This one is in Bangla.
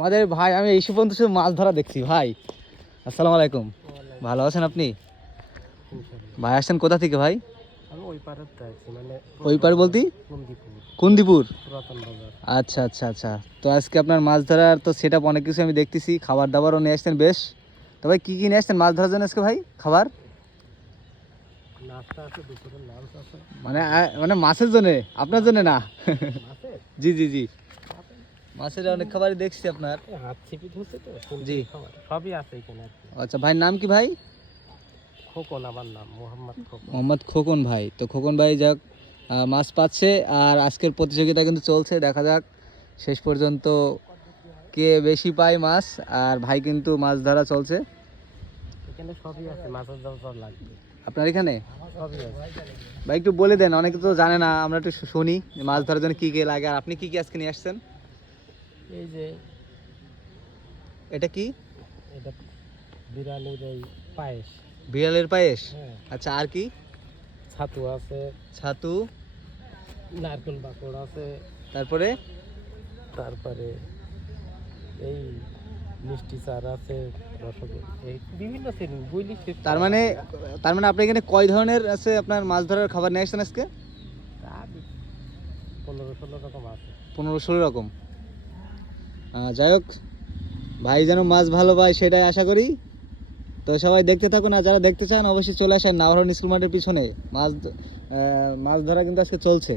আমাদের ভাই আমি এই পর্যন্ত শুধু মাছ ধরা দেখছি। ভাই আসসালামু আলাইকুম, ভালো আছেন আপনি? ভাই আসছেন কোথা থেকে ভাই? ওই পার বলতে কুন্দিপুর। আচ্ছা আচ্ছা আচ্ছা, তো আজকে আপনার মাছ ধরার তো সেট আপ অনেক কিছু আমি দেখতেছি, খাবার দাবারও নিয়ে আসছেন বেশ। তো ভাই কী কী নিয়ে আসছেন মাছ ধরার জন্য আজকে ভাই? খাবার মানে মানে মাছের জন্য, আপনার জন্য না? জি জি জি, মাছের অনেক খাবারই দেখছি আপনার। জি সবই আছে এখানে। আচ্ছা, ভাইয়ের নাম কি ভাই? খোকন, আমার নাম মোহাম্মদ মোহাম্মদ খোকন ভাই। তো খোকন ভাই যাক মাছ পাচ্ছে, আর আজকের প্রতিযোগিতা কিন্তু চলছে, দেখা যাক শেষ পর্যন্ত কে বেশি পায় মাছ। আর ভাই কিন্তু মাছ ধরা চলছে। এখানে সবই আছে, মাছের জল লাগবে আপনার এখানে সবই আছে। ভাই একটু বলে দেন, অনেকে তো জানে না, আমরা একটু শুনি যে মাছ ধরার জন্য কী কী লাগে। আর আপনি কী কী আজকে নিয়ে আসছেন? এই যে এটা কি? এটা বিরিয়ানির এই পায়েস। বিড়ালের পায়েস? হ্যাঁ। আচ্ছা, আর কি? ছাতু আছে, ছাতু, নারকেল বাকড় আছে, তারপরে তারপরে এই মিষ্টি চার আছে, রসগোল্লা, এই বিভিন্ন শ্রেণীর বুঝলি। তার মানে আপনি এখানে কয় ধরনের আছে আপনার মাছ ধরার খাবার নিয়ে আসছেন আজকে? 15-16 রকম আছে। 15-16 রকম। যাই হোক, ভাই যেন মাছ ভালো পায় সেটাই আশা করি। তো সবাই দেখতে থাকুন, আর যারা দেখতে চান অবশ্যই চলে আসেন নাওরহন স্কুল মাঠের পিছনে। মাছ ধরা কিন্তু আজকে চলছে।